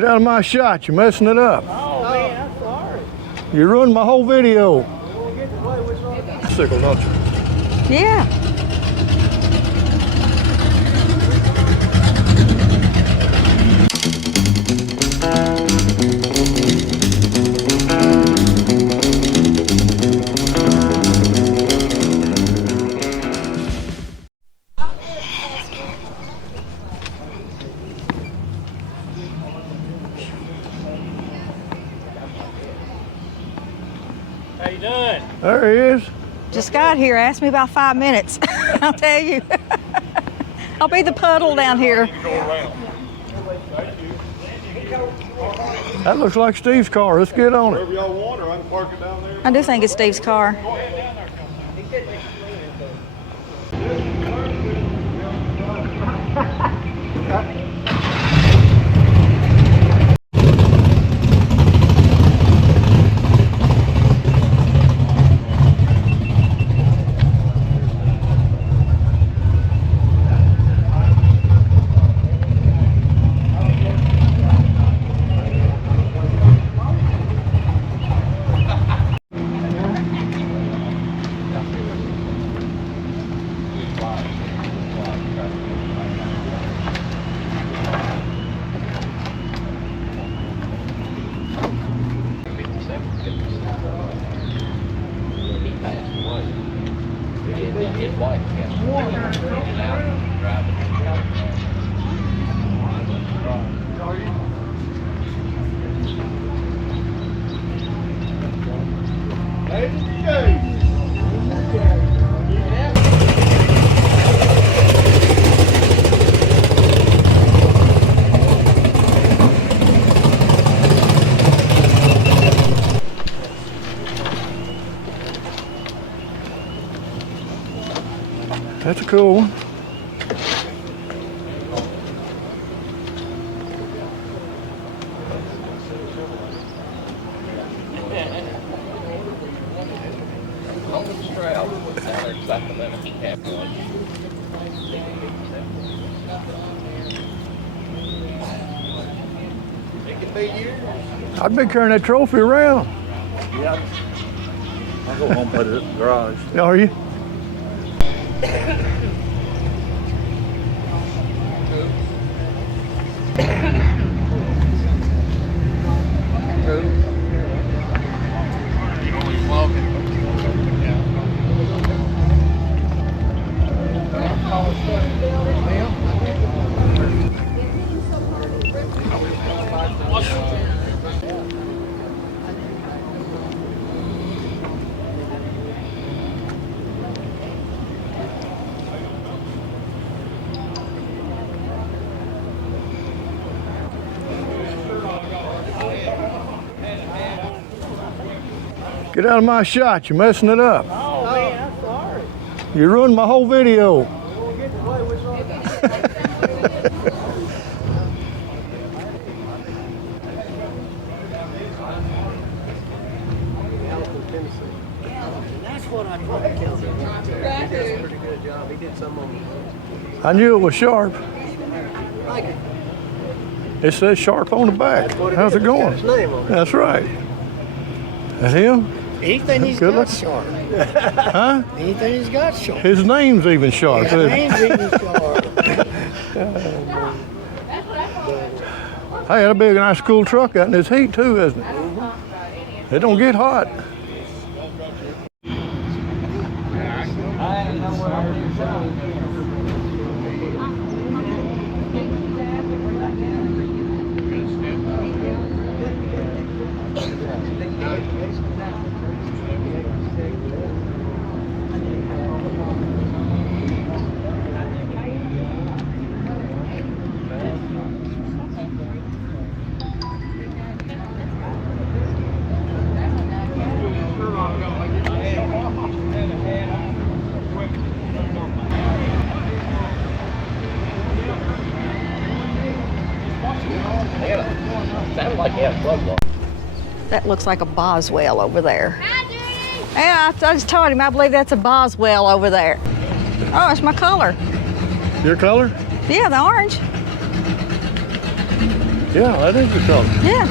Get out of my shot, you're messing it up. Oh, man, I'm sorry. You ruined my whole video. Sickle, don't you? Yeah. How you doing? There he is. Just got here. Asked me about 5 minutes. I'll tell you. I'll be the puddle down here. That looks like Steve's car. Let's get on it. Wherever y'all want, or I can park it down there. I do think it's Steve's car. His wife can't That's a cool one. I'd be carrying that trophy around. Yeah. I'll go home and put it in the garage. Are you? Get out of my shot, you're messing it up. Oh, man, I'm sorry. You ruined my whole video. That's what I told Kelsey. He does a pretty good job. He did some on me. I knew it was sharp. Like it. It says sharp on the back. That's what it How's is. it going? It's got his name on it. That's right. That him? Anything he's Good got look. sharp. Huh? Anything he's got sharp. His name's even sharp. His name's even sharp. Hey, that'll be a nice cool truck out in this heat too, isn't it? It don't get hot. Sounded like he had a plug lock. That looks like a Boswell over there. Yeah, I just told him I believe that's a Boswell over there. Oh, it's my color. Your color? Yeah, the orange. Yeah, that is your color. Yeah.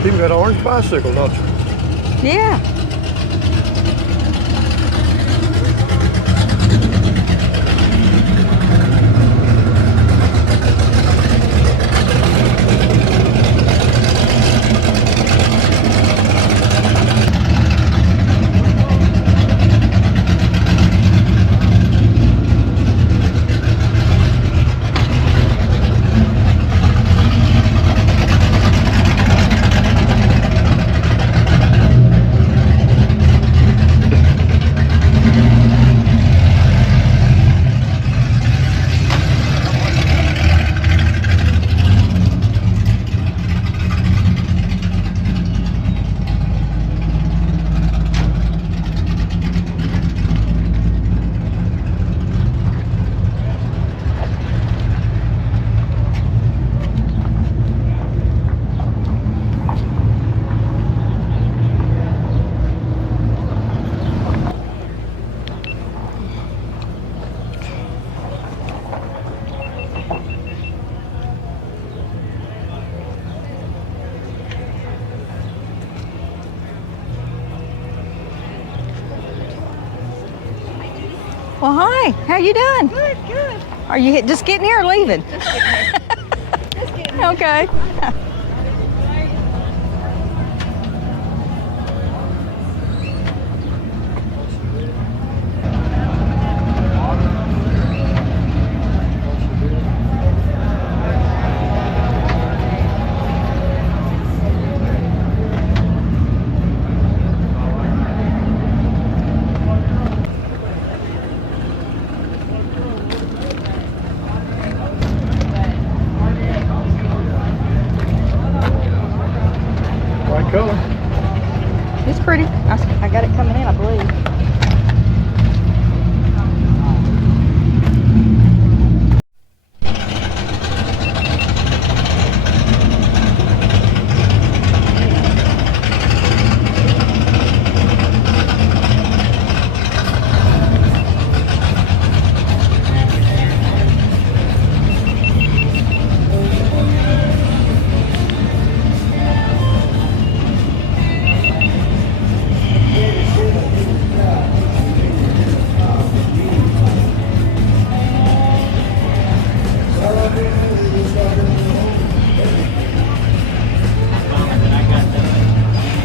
You even got an orange bicycle, don't you? Yeah. Well, hi. How you doing? Good, good. Are you just getting here or leaving? Just getting here. Okay. White color. It's pretty. I got it coming in, I believe.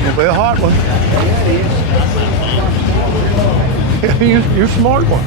It'll be a hot one. You're a smart one.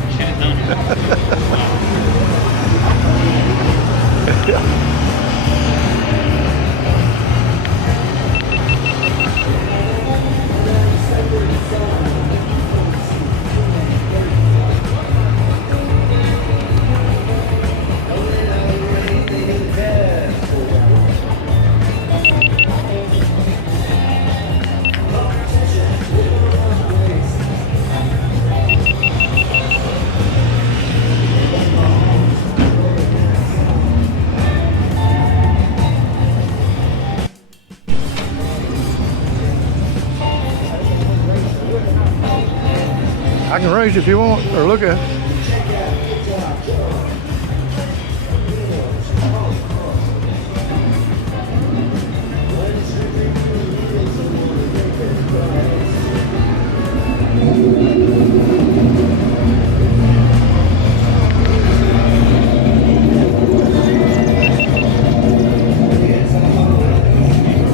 I can raise if you want, or look at it.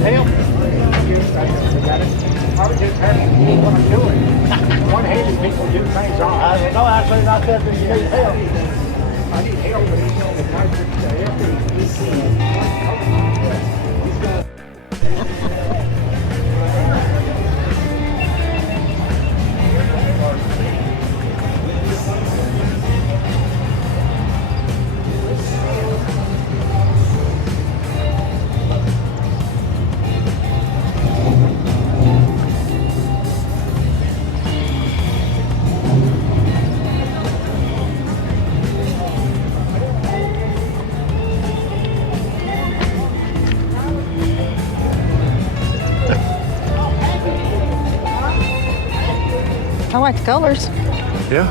Help. I was just happy to see what I'm doing. One-handed people do things wrong. I don't know, actually, not that you need help. I need help, but he's on the I like the colors. Yeah.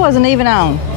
wasn't even on.